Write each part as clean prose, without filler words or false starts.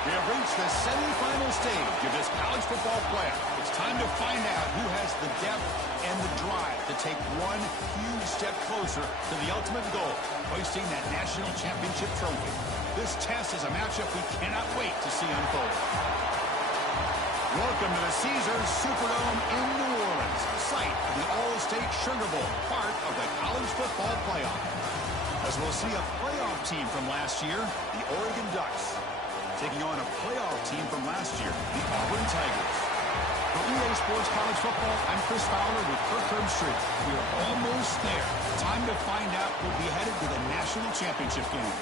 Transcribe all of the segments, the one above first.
We have reached the semifinal stage of this college football playoff. It's time to find out who has the depth and the drive to take one huge step closer to the ultimate goal, hoisting that national championship trophy. This test is a matchup we cannot wait to see unfold. Welcome to the Caesars Superdome in New Orleans, site of the All-State Sugar Bowl, part of the college football playoff. As we'll see a playoff team from last year, the Oregon Ducks, taking on a playoff team from last year, the Auburn Tigers. For EA Sports College Football, I'm Chris Fowler with Kirk Herbstreit. We are almost there. Time to find out who'll be headed to the national championship game.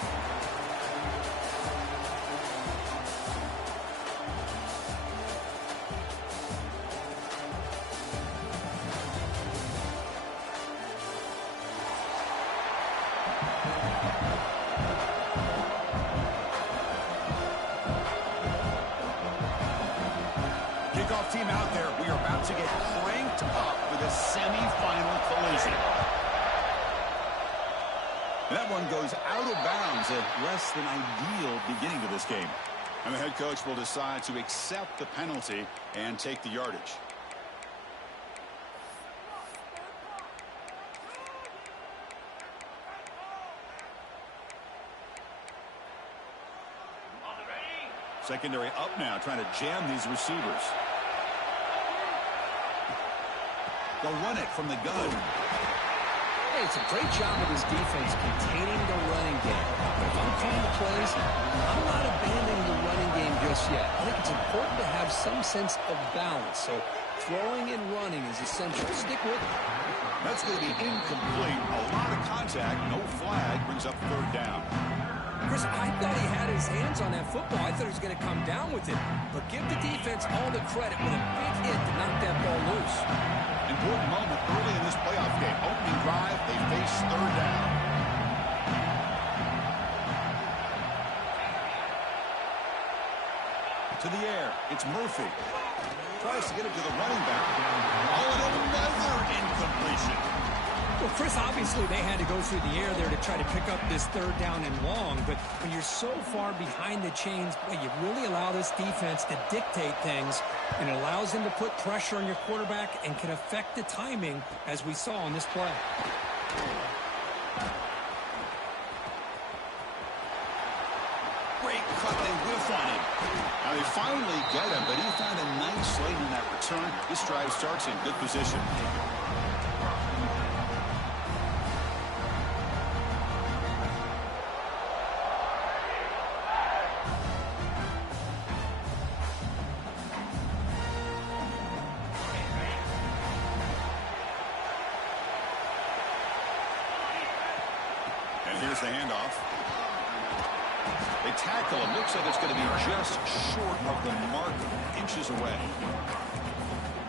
Kickoff team out there. We are about to get cranked up with a semifinal collision. That one goes out of bounds, a less than ideal beginning to this game. And the head coach will decide to accept the penalty and take the yardage. Secondary up now, trying to jam these receivers. They'll run it from the gun. Hey, it's a great job of this defense containing the running game. But if I'm calling the plays, I'm not abandoning the running game just yet. I think it's important to have some sense of balance. So throwing and running is essential. Stick with it. That's going to be incomplete. A lot of contact. No flag. Brings up third down. Chris, I thought he had his hands on that football. I thought he was going to come down with it. But give the defense all the credit with a big hit to knock that ball loose. Important moment early in this playoff game. Opening drive, they face third down. To the air, it's Murphy. Tries to get it to the running back. Oh, and another incompletion. Well, Chris, obviously they had to go through the air there to try to pick up this third down and long, but when you're so far behind the chains, boy, you really allow this defense to dictate things, and it allows them to put pressure on your quarterback and can affect the timing, as we saw on this play. Great cut, they whiff on him. Now they finally get him, but he found a nice lane in that return. This drive starts in good position. And here's the handoff. They tackle him. Looks like it's going to be just short of the mark, inches away.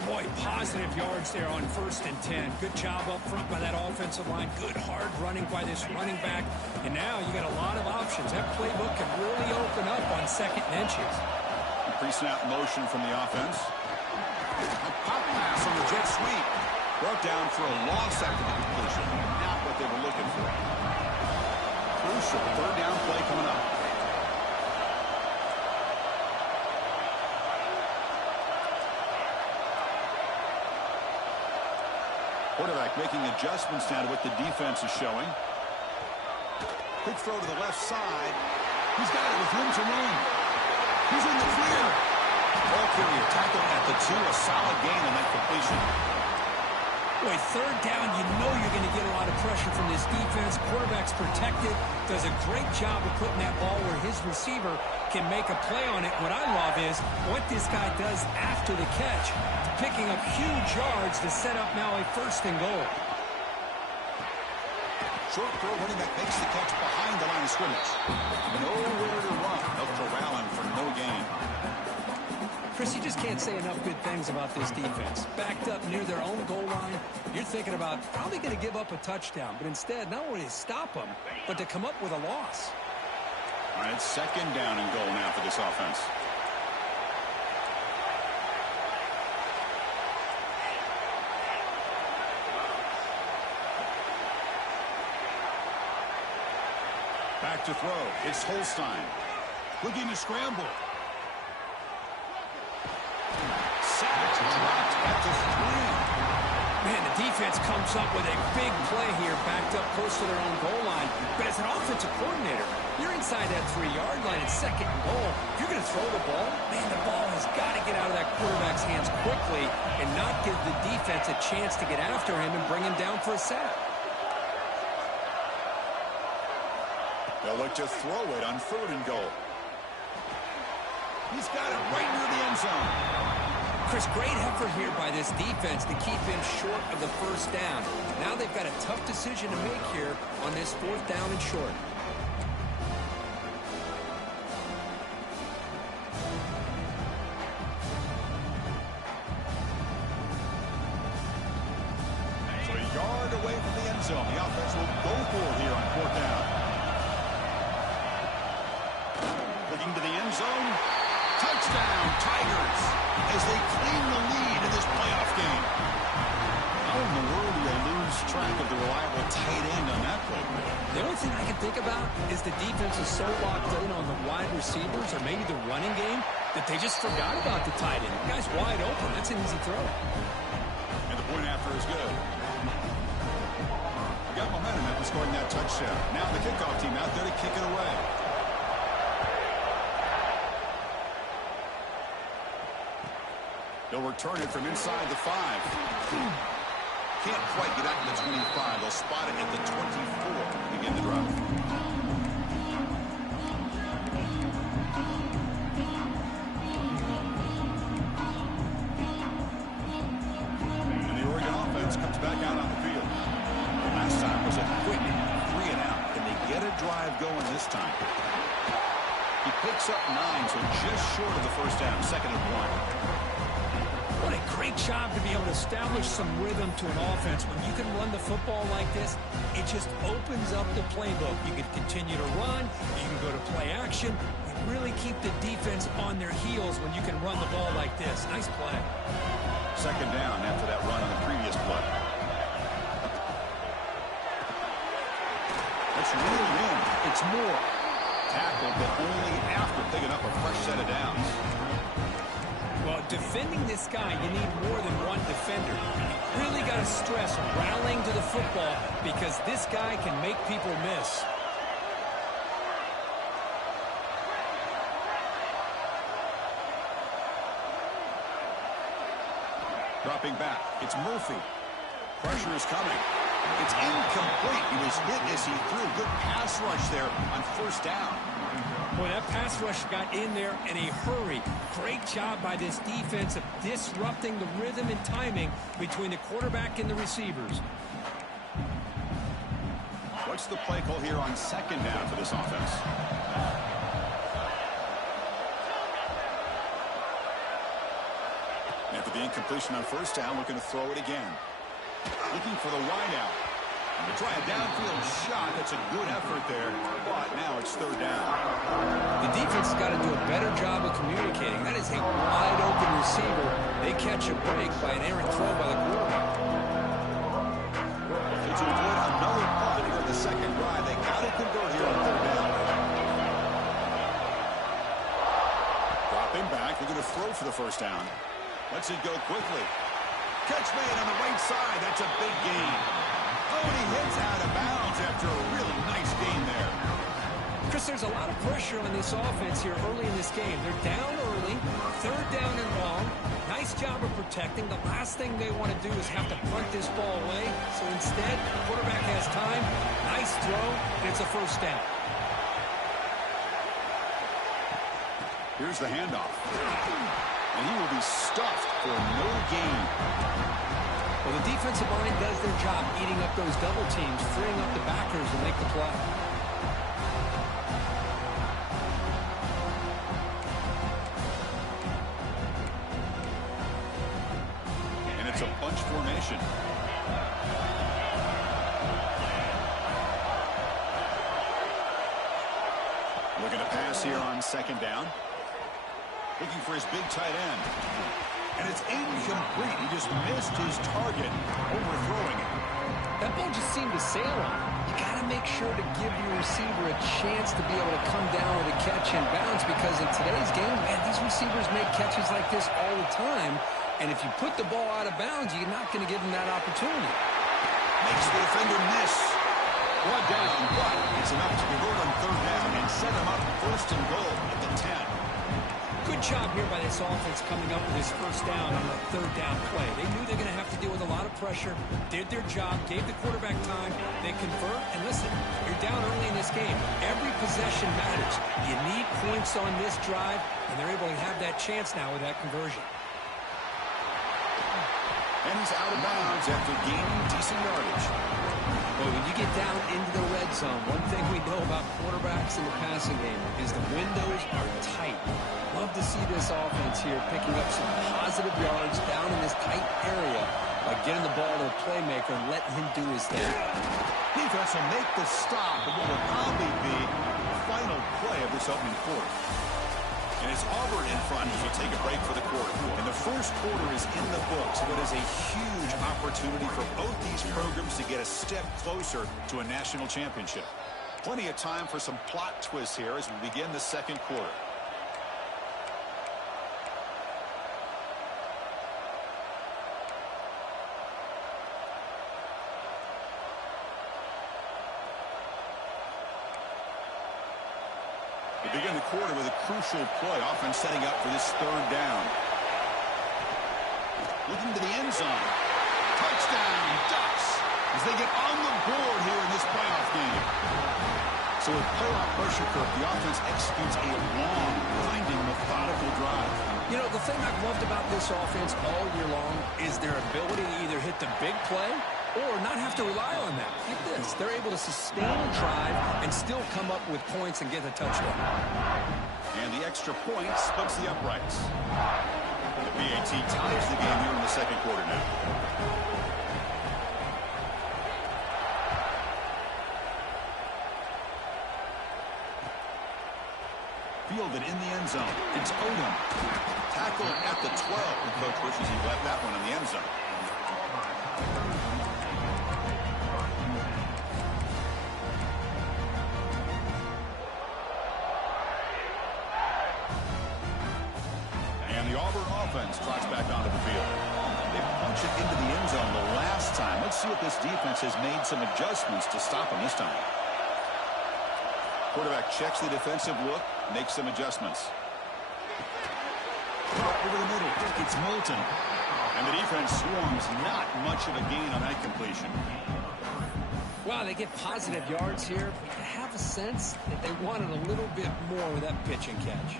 Boy, positive yards there on 1st and 10. Good job up front by that offensive line. Good hard running by this running back. And now you got a lot of options. That playbook can really open up on 2nd and inches. Pre-snap motion from the offense. A pop pass on the jet sweep. Brought down for a loss after the completion. Not what they were looking for. Crucial third down play coming up. Quarterback making adjustments now to what the defense is showing. Quick throw to the left side. He's got it with room to run. He's in the clear. Ball carrier tackled at the 2. A solid gain on that completion. Boy, third down, you know you're going to get a lot of pressure from this defense. Quarterback's protected. Does a great job of putting that ball where his receiver can make a play on it. What I love is what this guy does after the catch. Picking up huge yards to set up now a 1st and goal. Short throw, running back makes the catch behind the line of scrimmage. Nowhere to run. They'll corral him for no gain. Chris, you just can't say enough good things about this defense. Backed up near their own goal line, you're thinking about probably going to give up a touchdown. But instead, not only to stop them, but to come up with a loss. All right, 2nd down and goal now for this offense. Back to throw. It's Holstein. Looking to scramble. That's a screen. Man, the defense comes up with a big play here, backed up close to their own goal line. But as an offensive coordinator, you're inside that 3-yard line at second and goal. If you're going to throw the ball, man, the ball has got to get out of that quarterback's hands quickly and not give the defense a chance to get after him and bring him down for a sack. They'll look to throw it on 3rd and goal. He's got it right near the end zone. Chris, great effort here by this defense to keep him short of the first down. Now they've got a tough decision to make here on this 4th down and short. So a yard away from the end zone. The offense will go for it here on 4th down. Looking to the end zone. Touchdown, Tigers, as they claim the lead in this playoff game. How in the world do they lose track of the reliable tight end on that play? The only thing I can think about is the defense is so locked in on the wide receivers or maybe the running game that they just forgot about the tight end. The guy's wide open. That's an easy throw. And the point after is good. We got momentum after scoring that touchdown. Now the kickoff team out there to kick it away. They'll return it from inside the 5. Can't quite get out to the 25. They'll spot it at the 24 to begin the drive. And the Oregon offense comes back out on the field. Last time was a quick 3 and out. Can they get a drive going this time? He picks up 9, so just short of the first down, 2nd and 1. What a great job to be able to establish some rhythm to an offense. When you can run the football like this, it just opens up the playbook. You can continue to run. You can go to play action. You really keep the defense on their heels when you can run the ball like this. Nice play. 2nd down after that run on the previous play. That's really in. It's more. Tackled, but only after picking up a fresh set of downs. Well, defending this guy, you need more than one defender. You really got to stress rallying to the football because this guy can make people miss. Dropping back. It's Murphy. Pressure is coming. It's incomplete. He was hit as he threw. Good pass rush there on 1st down. Boy, that pass rush got in there in a hurry. Great job by this defense of disrupting the rhythm and timing between the quarterback and the receivers. What's the play call here on 2nd down for this offense? After the incompletion on 1st down, we're going to throw it again. Looking for the wideout. To try a downfield shot. That's a good effort there. But now it's 3rd down. The defense has got to do a better job of communicating. That is a wide open receiver. They catch a break by an errant throw by the quarterback. To avoid another punt here in the 2nd drive, they got to convert here on 3rd down. Dropping back. They're going to throw for the 1st down. Lets it go quickly. Catch made on the right side. That's a big gain. Oh, and he hits out of bounds after a really nice gain there. Chris, there's a lot of pressure on this offense here early in this game. They're down early, 3rd down and long. Nice job of protecting. The last thing they want to do is have to punt this ball away. So instead, the quarterback has time. Nice throw, and it's a 1st down. Here's the handoff. And he will be stuffed for no gain. Well, the defensive line does their job eating up those double teams, freeing up the backers to make the play. And it's a bunch formation. Looking to pass here on 2nd down. Looking for his big tight end. And it's incomplete. He just missed his target, overthrowing it. That ball just seemed to sail on. You got to make sure to give your receiver a chance to be able to come down with a catch and bounce because in today's game, man, these receivers make catches like this all the time. And if you put the ball out of bounds, you're not going to give him that opportunity. Makes the defender miss. Brought down, but it's enough to convert on third down and set him up first and goal at the 10. Good job here by this offense coming up with his first down on the third down play. They knew they were going to have to deal with a lot of pressure, did their job, gave the quarterback time, they convert, and listen, you're down early in this game. Every possession matters. You need points on this drive, and they're able to have that chance now with that conversion. And he's out of bounds after gaining decent yardage. Well, when you get down into the red zone, one thing we know about quarterbacks in the passing game is the windows are tight. Love to see this offense here picking up some positive yards down in this tight area by getting the ball to the playmaker and letting him do his thing. Defense will make the stop, but what will probably be the final play of this opening quarter. And it's Auburn in front as we take a break for the quarter. And the first quarter is in the books. What is a huge opportunity for both these programs to get a step closer to a national championship. Plenty of time for some plot twists here as we begin the second quarter. We begin the quarter with a crucial play, offense setting up for this third down. Looking to the end zone. Touchdown, Ducks, as they get on the board here in this playoff game. So with playoff pressure, Kirk, the offense executes a long, grinding, methodical drive. You know, the thing I've loved about this offense all year long is their ability to either hit the big play or not have to rely on that. Like this, they're able to sustain a drive and still come up with points and get a touchdown. And the extra point splits the uprights. The BAT ties the game here in the second quarter now. Fielded in the end zone. It's Odom. Tackled at the 12. The coach wishes he left that one in the end zone. And the Auburn offense trots back onto the field. They punch it into the end zone the last time. Let's see if this defense has made some adjustments to stop them this time. Quarterback checks the defensive look, makes some adjustments. Over the middle, it's Moulton. And the defense swarms, not much of a gain on that completion. Wow, they get positive yards here. I have a sense that they wanted a little bit more with that pitch and catch.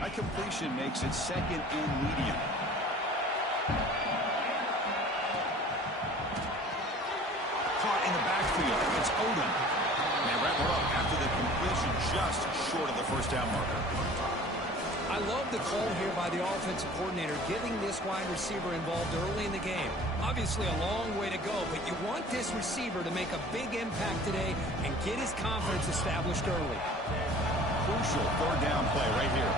That completion makes it second and medium. Caught in the backfield. It's Odom. And they wrap it up after the completion just short of the first down marker. I love the call here by the offensive coordinator, getting this wide receiver involved early in the game. Obviously a long way to go, but you want this receiver to make a big impact today and get his confidence established early. Crucial third down play right here.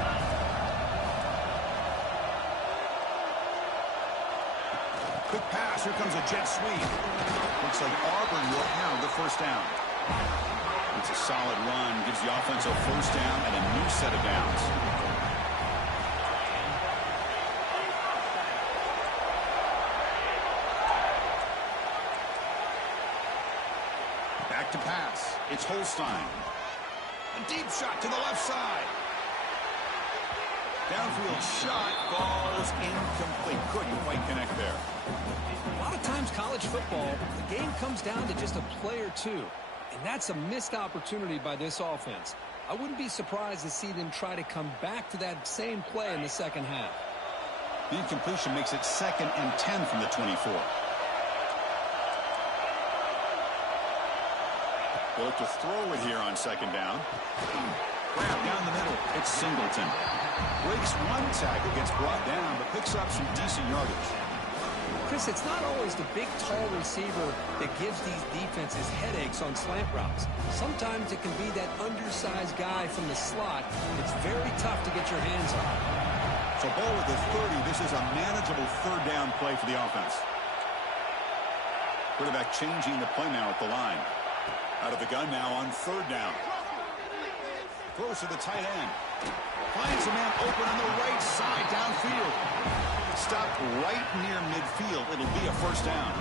Quick pass. Here comes a jet sweep. Looks like Auburn will have the first down. It's a solid run. Gives the offense a first down and a new set of downs. Back to pass. It's Holstein. A deep shot to the left side. Downfield shot falls incomplete. Couldn't quite connect there. A lot of times college football, the game comes down to just a play or two. And that's a missed opportunity by this offense. I wouldn't be surprised to see them try to come back to that same play in the second half. The incompletion makes it 2nd and 10 from the 24. They'll look to throw it here on second down. Grab down the middle. It's Singleton. Breaks one tackle, gets brought down, but picks up some decent yardage. Chris, it's not always the big, tall receiver that gives these defenses headaches on slant routes. Sometimes it can be that undersized guy from the slot. It's very tough to get your hands on. So ball with the 30. This is a manageable third down play for the offense. Quarterback changing the play now at the line. Out of the gun now on third down. Throws to the tight end. Finds a man open on the right side downfield. Stopped right near midfield. It'll be a first down.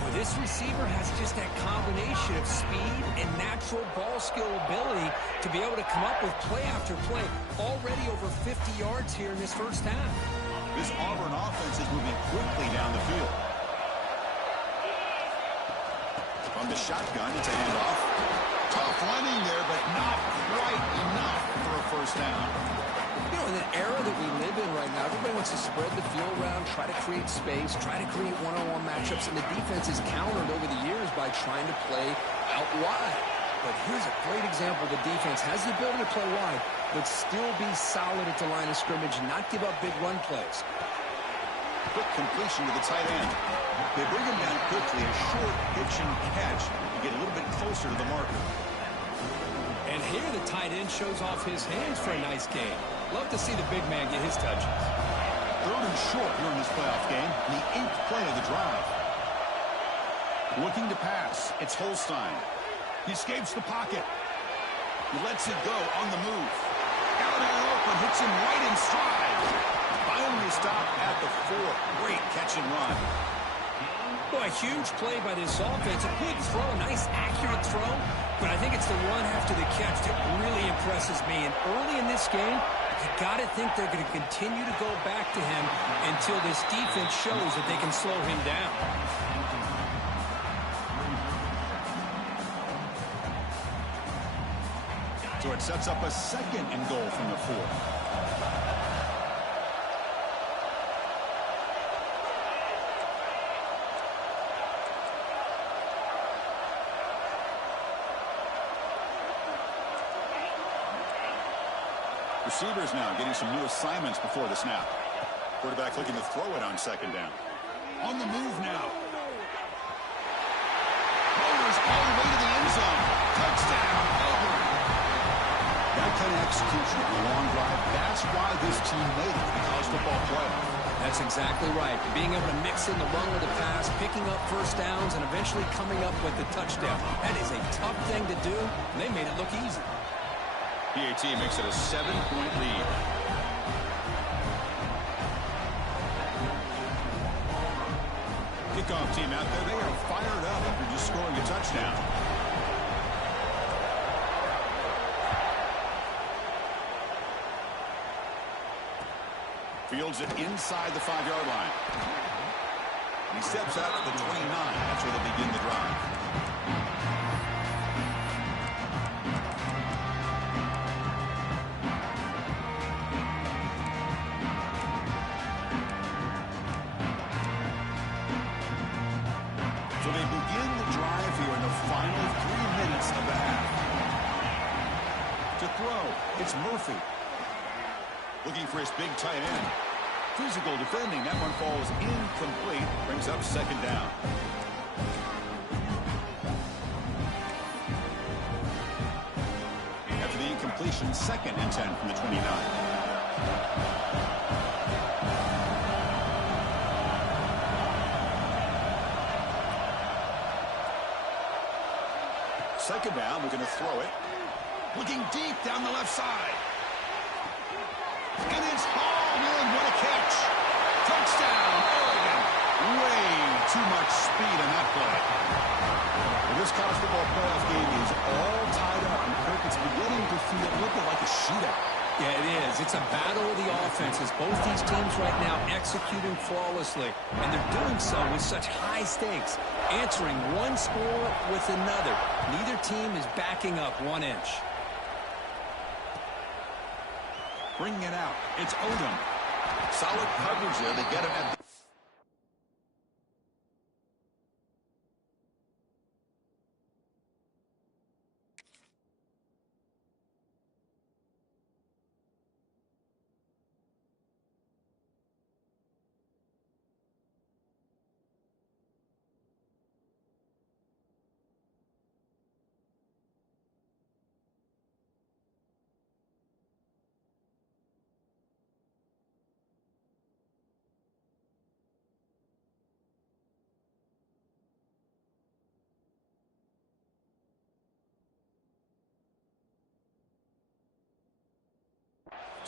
Well, this receiver has just that combination of speed and natural ball skill ability to be able to come up with play after play. Already over 50 yards here in this first half. This Auburn offense is moving quickly down the field. From the shotgun, it's a handoff. Tough running there, but not quite enough for a first down. You know, in the era that we live in right now, everybody wants to spread the field around, try to create space, try to create one-on-one matchups, and the defense is countered over the years by trying to play out wide. But here's a great example. The defense has the ability to play wide, but still be solid at the line of scrimmage and not give up big run plays. Quick completion to the tight end. They bring him down quickly, a short pitch and catch to get a little bit closer to the marker. And here the tight end shows off his hands for a nice game. Love to see the big man get his touches. 3rd and short here in this playoff game, the 8th play of the drive. Looking to pass, it's Holstein. He escapes the pocket. He lets it go on the move. Out and open, hits him right in stride. Finally stopped at the 4. Great catch and run. Boy, a huge play by this offense. A good throw, a nice accurate throw. But I think it's the run after the catch that really impresses me. And early in this game, you got to think they're going to continue to go back to him until this defense shows that they can slow him down. So it sets up a 2nd and goal from the 4. Receivers now getting some new assignments before the snap. Quarterback looking to throw it on 2nd down. On the move now. Motors all the way to the end zone. Touchdown, Auburn. That kind of execution on a long drive, that's why this team made it to the college football playoff. That's exactly right. Being able to mix in the run with the pass, picking up first downs, and eventually coming up with the touchdown. That is a tough thing to do, and they made it look easy. PAT makes it a 7-point lead. Kickoff team out there, they are fired up after just scoring a touchdown. Fields it inside the 5-yard line. He steps out at the 29. That's where they begin the drive. So they begin the drive here in the final 3 minutes of the half. To throw, it's Murphy. Looking for his big tight end. Physical defending. That one falls incomplete. Brings up 2nd down. After the incompletion, 2nd and 10 from the 29. Second down, we're going to throw it. Looking deep down the left side. And it's hauled in. What a catch. Touchdown, Oregon. Way too much speed on that play. Well, this college football playoff game is all tied up. And Kirk, it's beginning to feel a little bit like a shootout. Yeah, it is. It's a battle of the offenses. Both these teams right now executing flawlessly. And they're doing so with such high stakes. Answering one score with another. Neither team is backing up 1 inch. Bringing it out. It's Odom. Solid coverage there. They get him at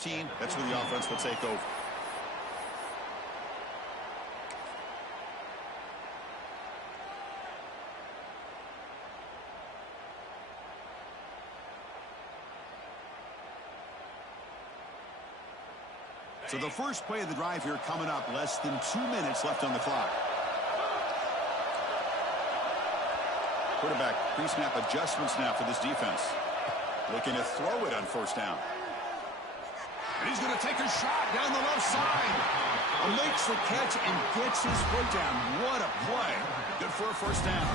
15, that's where the offense will take over. So the first play of the drive here coming up, less than 2 minutes left on the clock. Quarterback pre-snap adjustments now for this defense. Looking to throw it on first down. And he's going to take a shot down the left side. Makes the catch and gets his foot down. What a play. Good for a first down.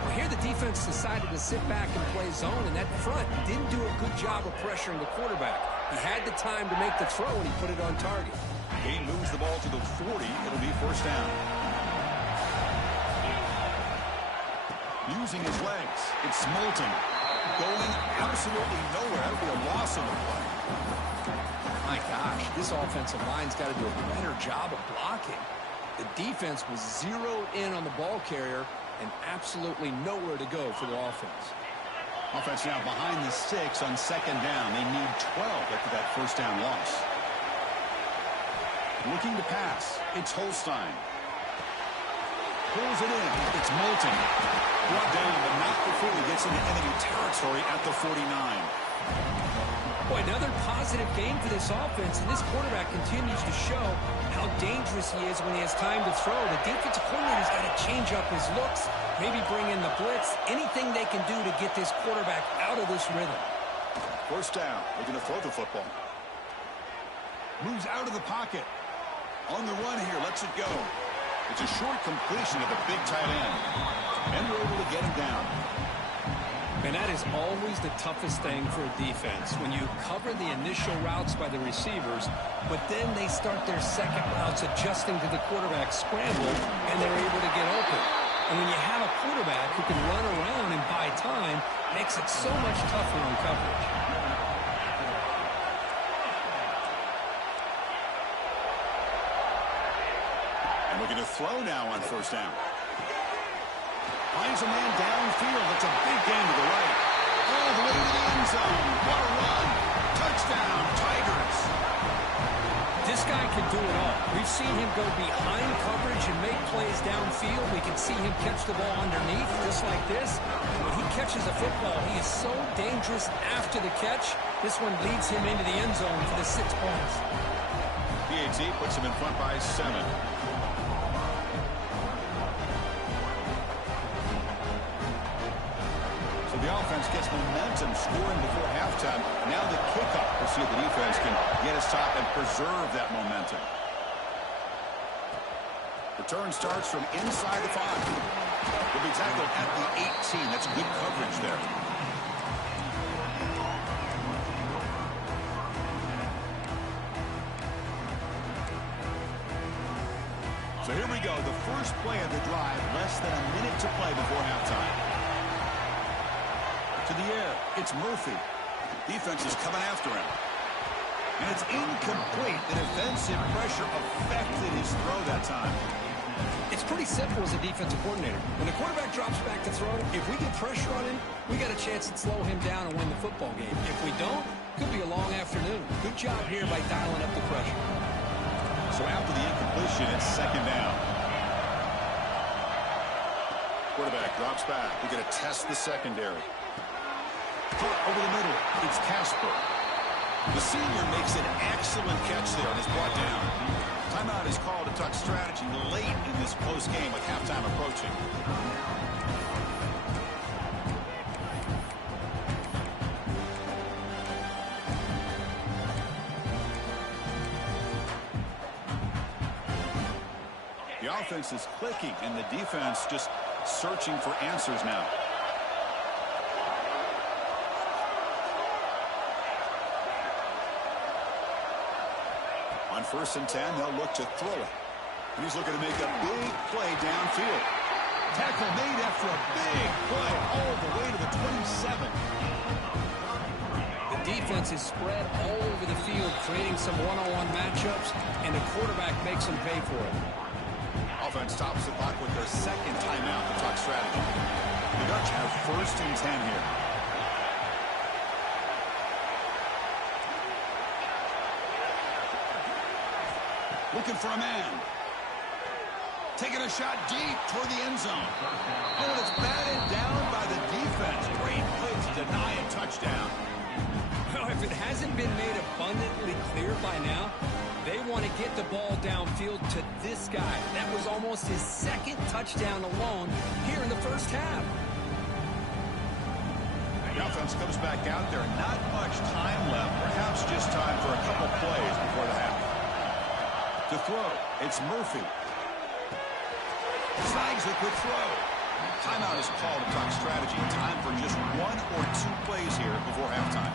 Well, here the defense decided to sit back and play zone, and that front didn't do a good job of pressuring the quarterback. He had the time to make the throw, and he put it on target. He moves the ball to the 40. It'll be first down. Using his legs, it's Moulton. Going absolutely nowhere. That'll be a loss on the play. My gosh, this offensive line's got to do a better job of blocking. The defense was zeroed in on the ball carrier and absolutely nowhere to go for the offense. Offense now behind the 6 on second down. They need 12 after that first down loss. Looking to pass. It's Holstein. Pulls it in. It's Moulton. Brought down, but not before he gets into enemy territory at the 49. Boy, another positive game for this offense, and this quarterback continues to show how dangerous he is when he has time to throw. The defensive coordinator's got to change up his looks, maybe bring in the blitz, anything they can do to get this quarterback out of this rhythm. First down, looking to throw the football. Moves out of the pocket. On the run here, lets it go. It's a short completion to the big tight end. And they're able to get him down. And that is always the toughest thing for a defense, when you cover the initial routes by the receivers, but then they start their second routes adjusting to the quarterback's scramble, and they're able to get open. And when you have a quarterback who can run around and buy time, it makes it so much tougher on coverage. And looking to throw now on first down. Finds a man downfield. It's a big gain to the right. All the way to the end zone. What a run. Touchdown, Tigers. This guy can do it all. We've seen him go behind coverage and make plays downfield. We can see him catch the ball underneath, just like this. When he catches a football, he is so dangerous after the catch. This one leads him into the end zone for the 6 points. PAT puts him in front by 7. The offense gets momentum scoring before halftime. Now the kickoff. We'll see if the defense can get a stop and preserve that momentum. Return starts from inside the 5. Will be tackled at the 18. That's good coverage there. So here we go. The first play of the drive. Less than a minute to play before halftime. To the air, it's Murphy. Defense is coming after him. And it's incomplete. The defensive pressure affected his throw that time. It's pretty simple as a defensive coordinator. When the quarterback drops back to throw, if we get pressure on him, we got a chance to slow him down and win the football game. If we don't, it could be a long afternoon. Good job here by dialing up the pressure. So after the incompletion, it's second down. Quarterback drops back. We're going to test the secondary. Caught over the middle. It's Casper. The senior makes an excellent catch there and is brought down. Timeout is called to talk strategy late in this close game with halftime approaching. The offense is clicking and the defense just searching for answers now. On 1st and 10, they'll look to throw it. And he's looking to make a big play downfield. Tackle made after a big play all the way to the 27. The defense is spread all over the field, creating some one-on-one matchups, and the quarterback makes them pay for it. Offense stops the clock with their second timeout to talk strategy. The Dutch have 1st and 10 here. Looking for a man. Taking a shot deep toward the end zone. Oh, and it's batted down by the defense. Great play to deny a touchdown. Well, if it hasn't been made abundantly clear by now, they want to get the ball downfield to this guy. That was almost his second touchdown alone here in the first half. The offense comes back out there. Not much time left. Perhaps just time for a couple plays before the half. To throw, it's Murphy. Snags a quick throw. Timeout is called to talk strategy. Time for just 1 or 2 plays here before halftime.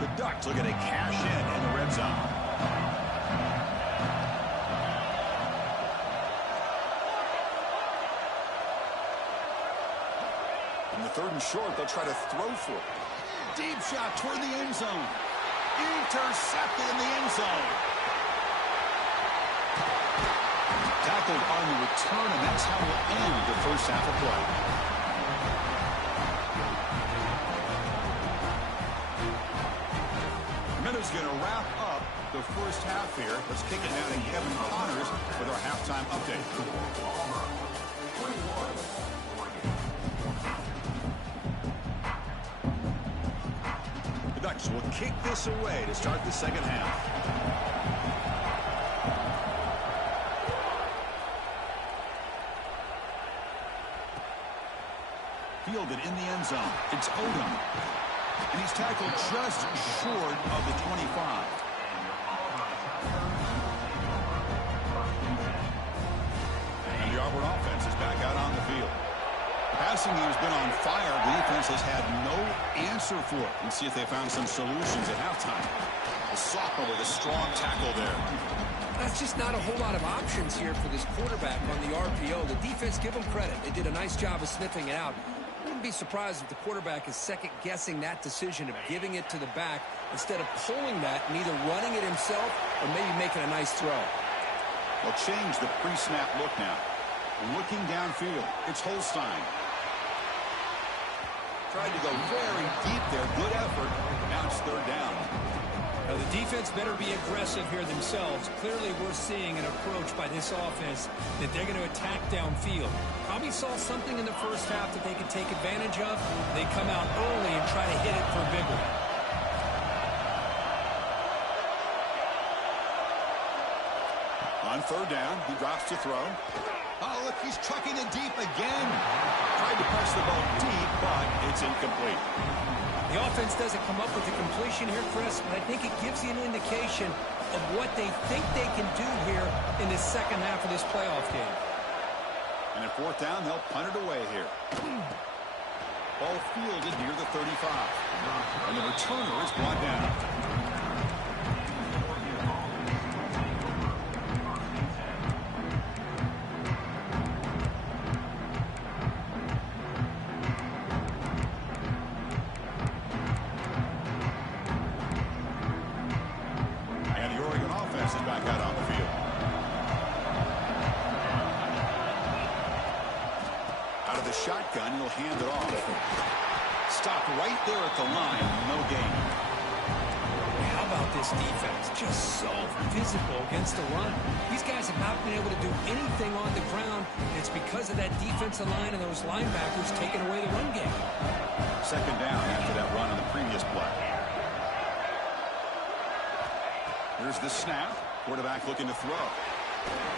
The Ducks looking to cash in the red zone. Third and short, they'll try to throw for it. Deep shot toward the end zone. Intercepted in the end zone. Tackled on the return, and that's how we'll end the first half of play. Minute's going to wrap up the first half here. Let's kick it now to Kevin Connors with our halftime update. Ducks will kick this away to start the second half. Fielded in the end zone. It's Odom. And he's tackled just short of the 25. And the Auburn offense is back out on the field. Passing game's been on fire. The defense has had no answer for it. Let's see if they found some solutions at halftime. The sophomore with a strong tackle there. That's just not a whole lot of options here for this quarterback on the RPO. The defense, give them credit. They did a nice job of sniffing it out. Wouldn't be surprised if the quarterback is second-guessing that decision of giving it to the back instead of pulling that and either running it himself or maybe making a nice throw. They'll change the pre-snap look now. Looking downfield, it's Holstein. Tried to go very deep there. Good effort. Now it's third down. Now the defense better be aggressive here themselves. Clearly we're seeing an approach by this offense that they're going to attack downfield. Probably saw something in the first half that they could take advantage of. They come out early and try to hit it for a big one. On third down, he drops to throw. Oh, look, he's trucking it deep again. Tried to press the ball deep, but it's incomplete. The offense doesn't come up with the completion here, Chris, but I think it gives you an indication of what they think they can do here in the second half of this playoff game. And at fourth down, they'll punt it away here. Ball fielded near the 35. And the returner is brought down. Shotgun, he'll hand it off. Stop right there at the line. No gain. How about this defense? Just so physical against the run. These guys have not been able to do anything on the ground. It's because of that defensive line and those linebackers taking away the run game. Second down after that run on the previous play. Here's the snap. Quarterback looking to throw.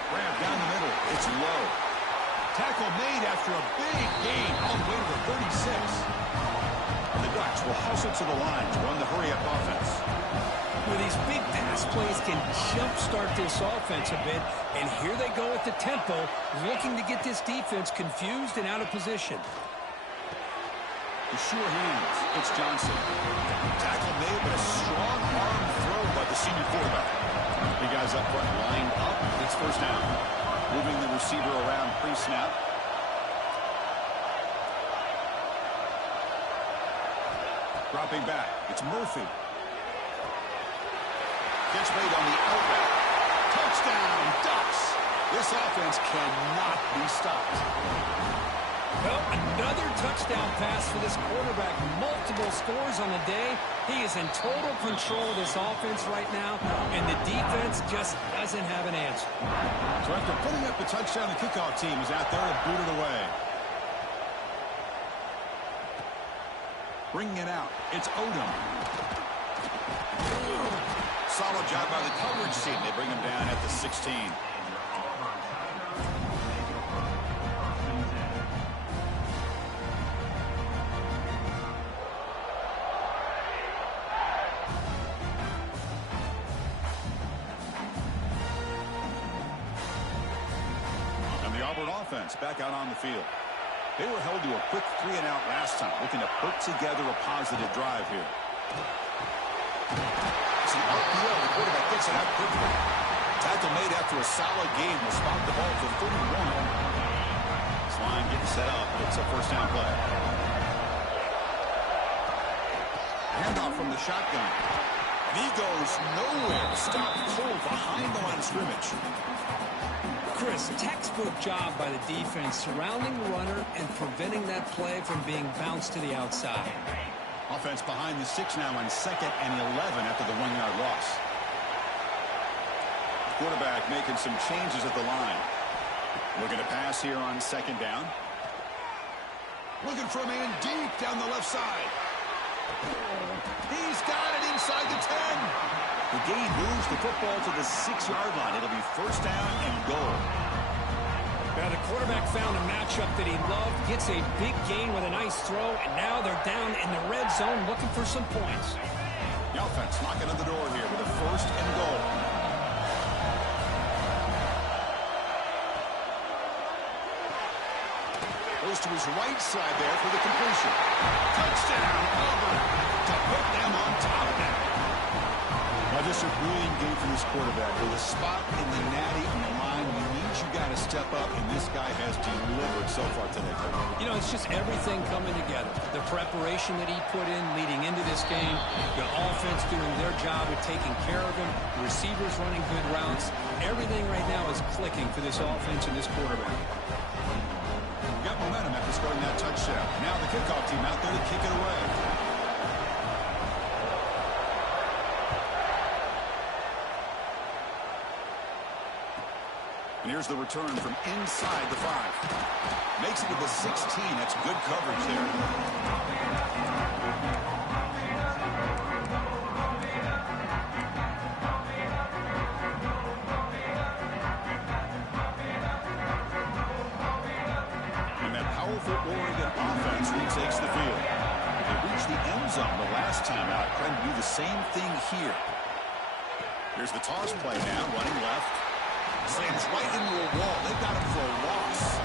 Grab down the middle. It's low. Tackle made after a big gain all the way to the 36. The Ducks will hustle to the line to run the hurry-up offense. Well, these big pass plays can jumpstart this offense a bit, and here they go at the tempo, looking to get this defense confused and out of position. The sure hands. It's Johnson. Tackle made, but a strong arm throw by the senior quarterback. The guys up front lined up. It's first down. Moving the receiver around pre-snap. Dropping back. It's Murphy. Catch made on the outback. Touchdown, Ducks. This offense cannot be stopped. Well, another touchdown pass for this quarterback. Multiple scores on the day. He is in total control of this offense right now, and the defense just doesn't have an answer. So after putting up the touchdown, the kickoff team is out there to boot it away. Bringing it out, it's Odom. Solid job by the coverage team. They bring him down at the 16. Auburn offense back out on the field. They were held to a quick 3-and-out last time, looking to put together a positive drive here. It's an RPO. The quarterback gets it out quickly. Tackle made after a solid game will spot the ball for 31. This line getting set up. It's a first down play. Handoff from the shotgun. And he goes nowhere. Stopped cold behind the line of scrimmage. Chris, textbook job by the defense surrounding the runner and preventing that play from being bounced to the outside. Offense behind the 6 now on 2nd and 11 after the 1-yard loss. Quarterback making some changes at the line. Looking to pass here on 2nd down. Looking for a man deep down the left side. He's got it inside the 10. The gain moves the football to the 6-yard line. It'll be first down and goal. Now the quarterback found a matchup that he loved, gets a big gain with a nice throw, and now they're down in the red zone looking for some points. The offense knocking on the door here with a first and goal. Goes to his right side there for the completion. Touchdown, Auburn, to put them on top now. Well, just a brilliant game for this quarterback. With a spot in the natty on the line, when he needs you got to step up, and this guy has delivered so far today. You know, it's just everything coming together. The preparation that he put in leading into this game, the offense doing their job of taking care of him, receivers running good routes. Everything right now is clicking for this offense and this quarterback. Got momentum after scoring that touchdown. Now the kickoff team out there to kick it away. And here's the return from inside the 5. Makes it to the 16. That's good coverage there. And that powerful Oregon offense retakes the field. They reached the end zone the last time out, trying to do the same thing here. Here's the toss play now, running left. Slams right into a wall. They've got him for a loss.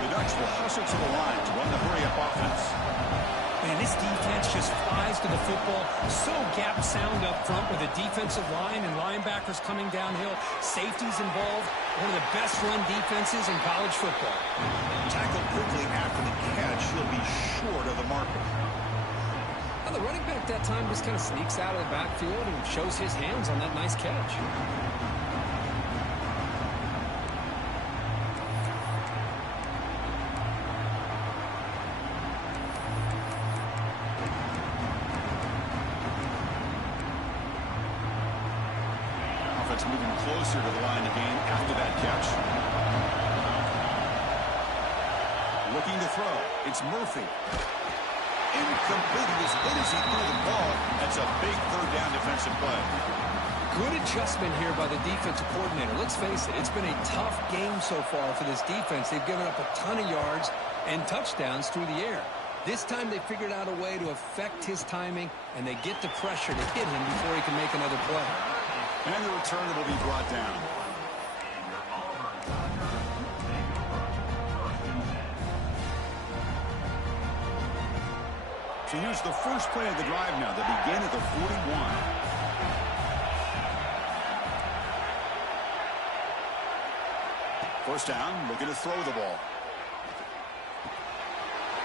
The Ducks will hustle to the line to run the hurry-up offense. Man, this defense just flies to the football. So gap sound up front with the defensive line and linebackers coming downhill. Safeties involved. One of the best run defenses in college football. Tackled quickly after the catch. He'll be short of the marker. Well, the running back that time just kind of sneaks out of the backfield and shows his hands on that nice catch. Moving closer to the line of game after that catch. Looking to throw. It's Murphy. Incomplete. He was hit as he threw the ball. That's a big third down defensive play. Good adjustment here by the defensive coordinator. Let's face it, it's been a tough game so far for this defense. They've given up a ton of yards and touchdowns through the air. This time they figured out a way to affect his timing, and they get the pressure to hit him before he can make another play. And the return will be brought down. So here's the first play of the drive now. They begin at the 41. First down, looking to throw the ball.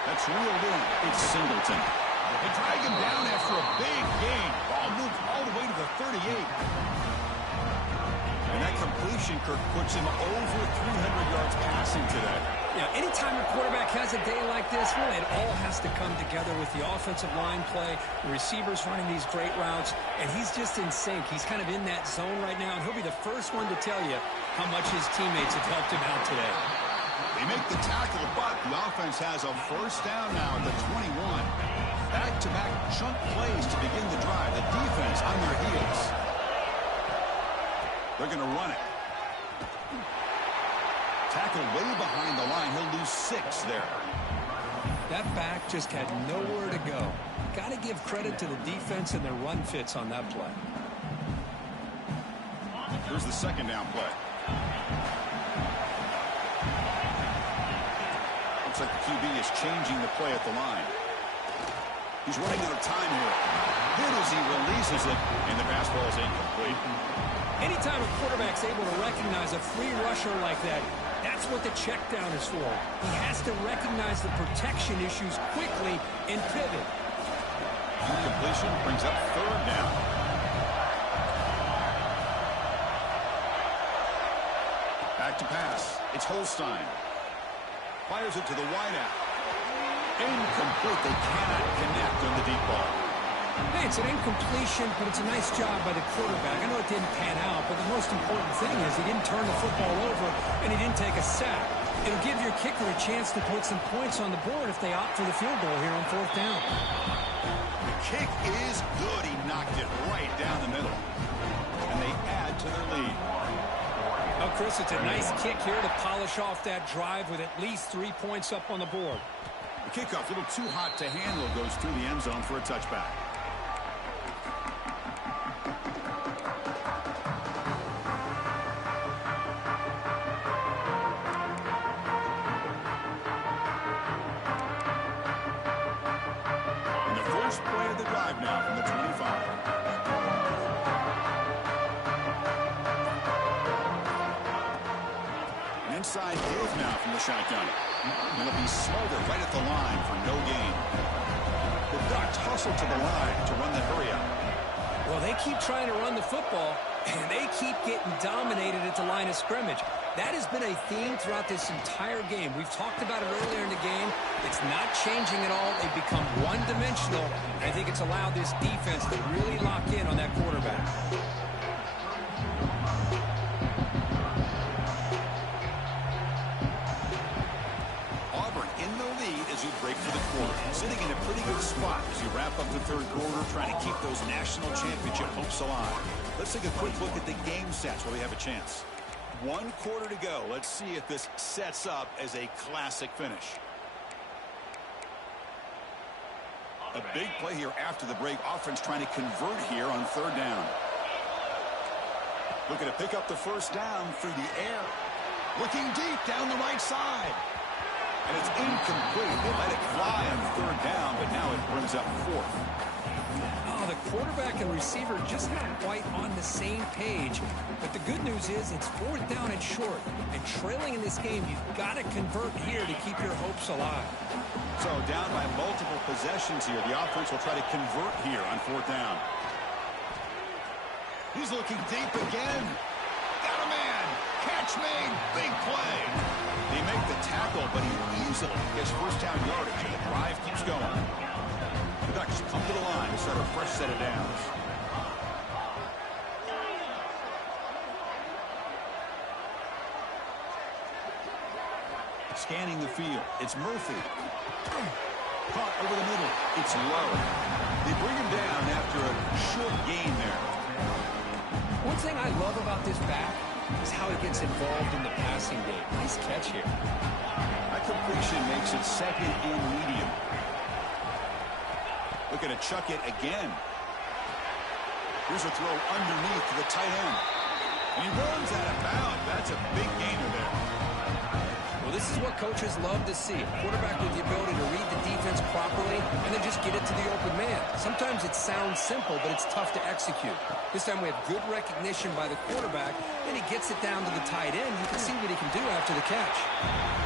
That's reeled in. It's Singleton. They drag him down after a big gain. Ball moved all the way to the 38. And that completion, Kirk, puts him over 300 yards passing today. Yeah, anytime a quarterback has a day like this, really, it all has to come together with the offensive line play, the receivers running these great routes, and he's just in sync. He's kind of in that zone right now, and he'll be the first one to tell you how much his teammates have helped him out today. They make the tackle, but the offense has a first down now at the 21. Back-to-back chunk plays to begin the drive. The defense on their heels. They're going to run it. Tackle way behind the line. He'll lose 6 there. That back just had nowhere to go. Got to give credit to the defense and their run fits on that play. Here's the second down play. Looks like the QB is changing the play at the line. He's running out of time here. Hit as he releases it, and the pass ball is incomplete. Anytime a quarterback's able to recognize a free rusher like that, that's what the check down is for. He has to recognize the protection issues quickly and pivot. Incompletion brings up third down. Back to pass. It's Holstein. Fires it to the wideout. Incomplete. They cannot connect on the deep ball. Hey, it's an incompletion, but it's a nice job by the quarterback. I know it didn't pan out, but the most important thing is he didn't turn the football over and he didn't take a sack. It'll give your kicker a chance to put some points on the board if they opt for the field goal here on fourth down. The kick is good. He knocked it right down the middle. And they add to their lead. Oh, Chris, it's a nice kick here to polish off that drive with at least 3 points up on the board. The kickoff, a little too hot to handle, goes through the end zone for a touchback. And the first play of the drive now from the 25. An inside give now from the shotgun. And it'll be smothered right at the line for no gain. The Ducks hustle to the line to run the hurry up. Well, they keep trying to run the football, and they keep getting dominated at the line of scrimmage. That has been a theme throughout this entire game. We've talked about it earlier in the game. It's not changing at all. They've become one-dimensional. I think it's allowed this defense to really lock in on that quarterback. Auburn in the lead as we break for the quarter. Sitting in a pretty good spot as you wrap up the third quarter, trying to keep those national championship hopes alive. Let's take a quick look at the game stats while we have a chance. 1 quarter to go. Let's see if this sets up as a classic finish. A big play here after the break. Offense trying to convert here on third down. Looking to pick up the first down through the air. Looking deep down the right side. And it's incomplete. They let it fly on third down, but now it brings up fourth. Oh, the quarterback and receiver just not quite on the same page. But the good news is it's fourth down and short. And trailing in this game, you've got to convert here to keep your hopes alive. So down by multiple possessions here. The offense will try to convert here on fourth down. He's looking deep again. Got a man. Catch made. Big play. They make the tackle, but he easily gets first down yardage, and the drive keeps going. The Ducks come to the line to start a fresh set of downs. Scanning the field. It's Murphy. Caught over the middle. It's low. They bring him down after a short gain there. One thing I love about this back is how he gets involved in the passing game. Nice catch here. That completion makes it second and medium. Looking to chuck it again. Here's a throw underneath to the tight end. And he runs out of bounds. That's a big gainer there. Well, this is what coaches love to see. A quarterback with the ability to read the defense properly and then just get it to the open man. Sometimes it sounds simple, but it's tough to execute. This time we have good recognition by the quarterback, and he gets it down to the tight end. You can see what he can do after the catch.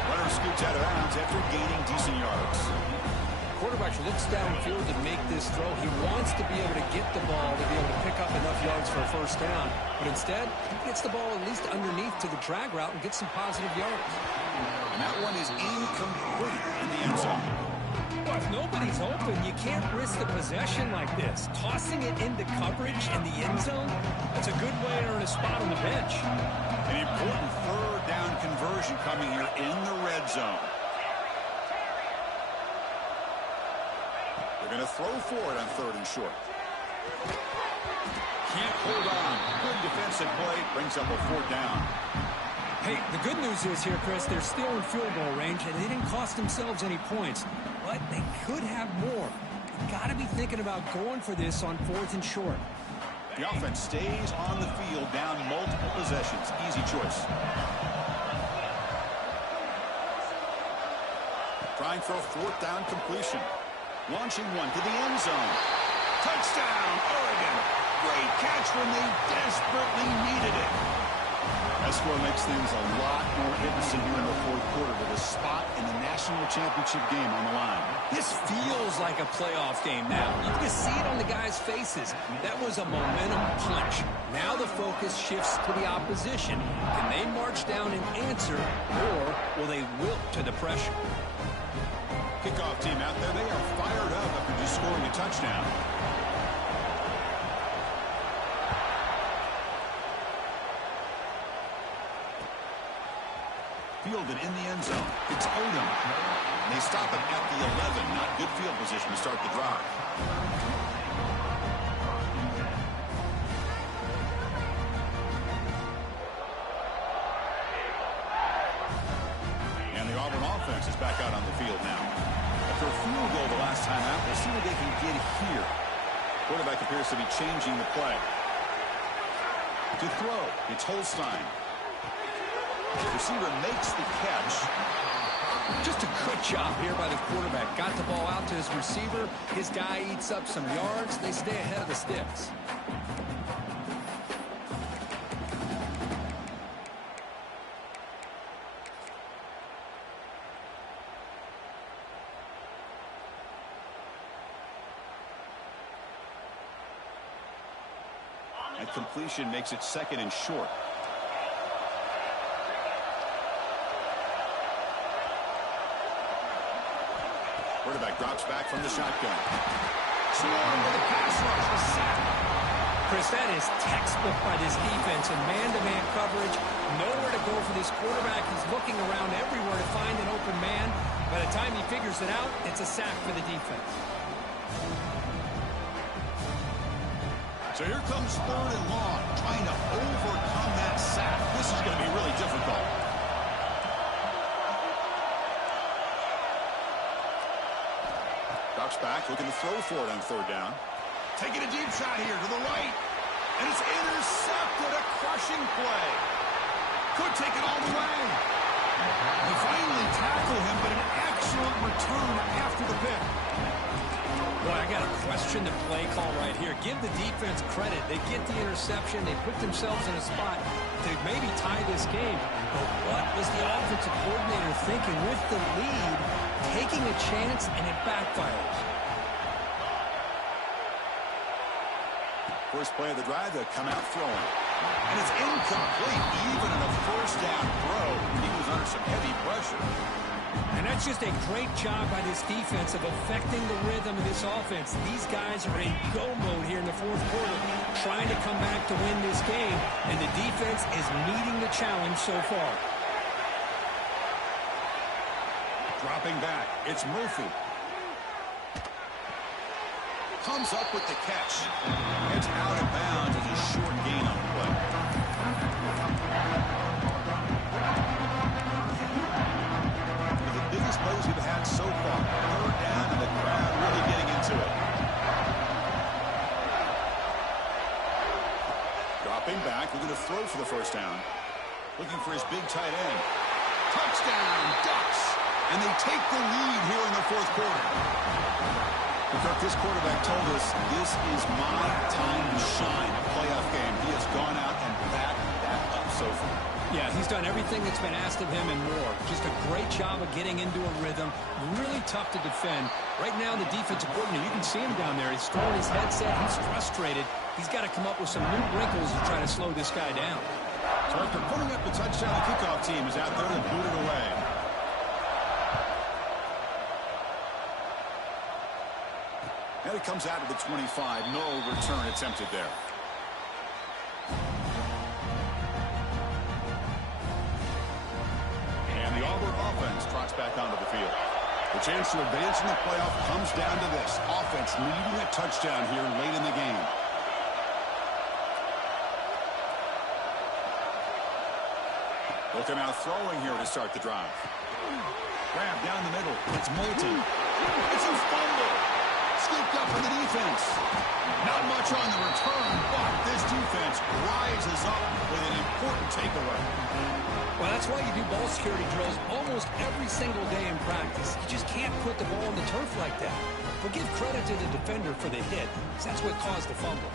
Runner scoots out of bounds after gaining decent yards. quarterback looks downfield to make this throw. He wants to be able to get the ball to be able to pick up enough yards for a first down. But instead, he gets the ball at least underneath to the drag route and gets some positive yards. And that one is incomplete in the end zone. Well, if nobody's open, you can't risk the possession like this. Tossing it into coverage in the end zone, that's a good way to earn a spot on the bench. An important third down conversion coming here in the red zone. They're going to throw for it on 3rd and short. Can't hold on. Good defensive play. Brings up a 4th down. Hey, the good news is here, Chris, they're still in field goal range, and they didn't cost themselves any points. But they could have more. You've got to be thinking about going for this on 4th and short. The offense stays on the field, down multiple possessions. Easy choice. Trying for a 4th down completion. Launching one to the end zone. Touchdown, Oregon. Great catch when they desperately needed it. That score makes things a lot more interesting here in the 4th quarter with a spot in the national championship game on the line. This feels like a playoff game now. You can see it on the guys' faces. That was a momentum clinch. Now the focus shifts to the opposition. Can they march down and answer, or will they wilt to the pressure? Kickoff team out there. They are fired up after just scoring a touchdown. Fielded in the end zone. It's Odom. And they stop it at the 11. Not good field position to start the drive. And the Auburn offense is back out on the field now. After a field goal the last time out, we'll see what they can get here. Quarterback appears to be changing the play. To throw, it's Holstein. The receiver makes the catch. Just a good job here by the quarterback. Got the ball out to his receiver. His guy eats up some yards. They stay ahead of the sticks. That completion makes it 2nd and short. Quarterback drops back from the shotgun. Swarmed with a pass rush, a sack. Chris, that is textbook by this defense in man-to-man coverage. Nowhere to go for this quarterback. He's looking around everywhere to find an open man. By the time he figures it out, it's a sack for the defense. So here comes 3rd and long, trying to overcome that sack. This is going to be really difficult. Drops back, looking to throw for it on 3rd down. Taking a deep shot here to the right. And it's intercepted. A crushing play. Could take it all the way. They finally tackle him, but an excellent return after the pick. Boy, I got to question the play call right here. Give the defense credit. They get the interception. They put themselves in a spot to maybe tie this game. But what was the offensive coordinator thinking with the lead, taking a chance, and it backfires? First play of the drive, they'll come out throwing. And it's incomplete, even in a 1st down throw. He was under some heavy pressure. And that's just a great job by this defense of affecting the rhythm of this offense. These guys are in go mode here in the 4th quarter, trying to come back to win this game, and the defense is meeting the challenge so far. Dropping back, it's Murphy. Comes up with the catch. It's out of bounds as a short gain on the play. The biggest plays we've had so far. 3rd down and the crowd really getting into it. Dropping back, looking to throw for the 1st down. Looking for his big tight end. Touchdown, Ducks! And they take the lead here in the 4th quarter. Kirk, this quarterback told us this is my time to shine. A playoff game. He has gone out and backed that up so far. Yeah, he's done everything that's been asked of him and more. Just a great job of getting into a rhythm. Really tough to defend. Right now, the defensive coordinator, you can see him down there. He's throwing his headset. He's frustrated. He's got to come up with some new wrinkles to try to slow this guy down. So after putting up the touchdown, the kickoff team is out there to boot it away. And it comes out of the 25. No return attempted there. And the Auburn offense trots back onto the field. The chance to advance in the playoff comes down to this. Offense needing a touchdown here late in the game. Looking out throwing here to start the drive. Grab down the middle. It's Moulton. It's a fumble. Scooped up for the defense. Not much on the return, but this defense rises up with an important takeaway. Well, that's why you do ball security drills almost every single day in practice. You just can't put the ball on the turf like that. But give credit to the defender for the hit, because that's what caused the fumble.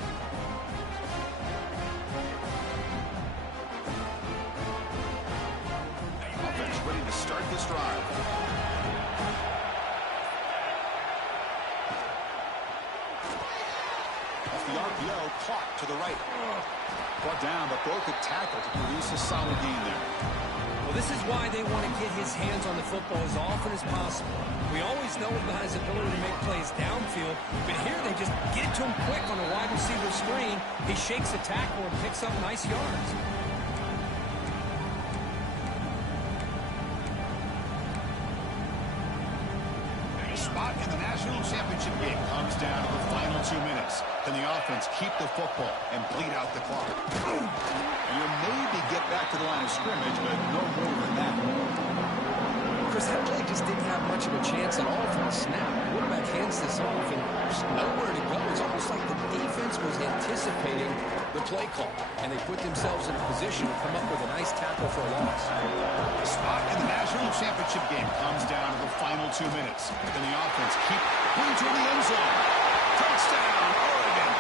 Offense ready to start this drive. Off the RPO, caught to the right. Brought down, but broke a tackle to produce a solid gain there. Well, this is why they want to get his hands on the football as often as possible. We always know about his ability to make plays downfield, but here they just get it to him quick on a wide receiver screen. He shakes the tackle and picks up nice yards. Spot in the national championship game comes down to the final 2 minutes. Can the offense keep the football and bleed out the clock? You maybe get back to the line of scrimmage, but no more than that. Chris, that play just didn't have much of a chance at all from the snap. Quarterback hands this off, and there's nowhere to go. It's almost like the defense was anticipating the play call, and they put themselves in a position to come up with a nice tackle for a loss. The spot in the national championship game comes down to the final 2 minutes. Can the offense keep going to the end zone? Touchdown, Oregon.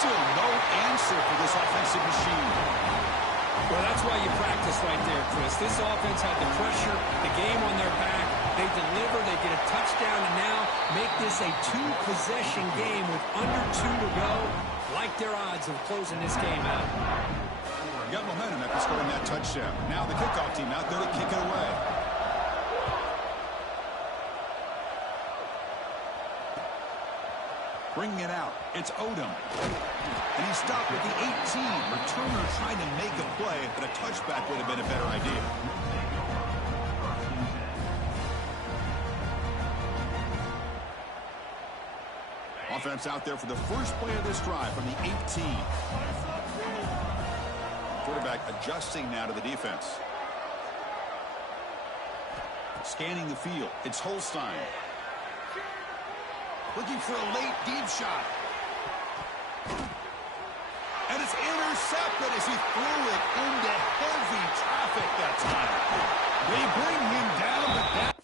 Still no answer for this offensive machine. Well, that's why you practice right there, Chris. This offense had the pressure, the game on their back. They deliver, they get a touchdown, and now make this a two-possession game with under 2 to go. Like their odds of closing this game out. Got momentum after scoring that touchdown. Now the kickoff team out there to kick it away. Bringing it out, it's Odom. And he stopped at the 18. Returner trying to make a play, but a touchback would have been a better idea. Offense out there for the first play of this drive from the 18. Quarterback adjusting now to the defense. Scanning the field, it's Holstein. Looking for a late deep shot. And it's intercepted as he threw it into heavy traffic that time. They bring him down, but that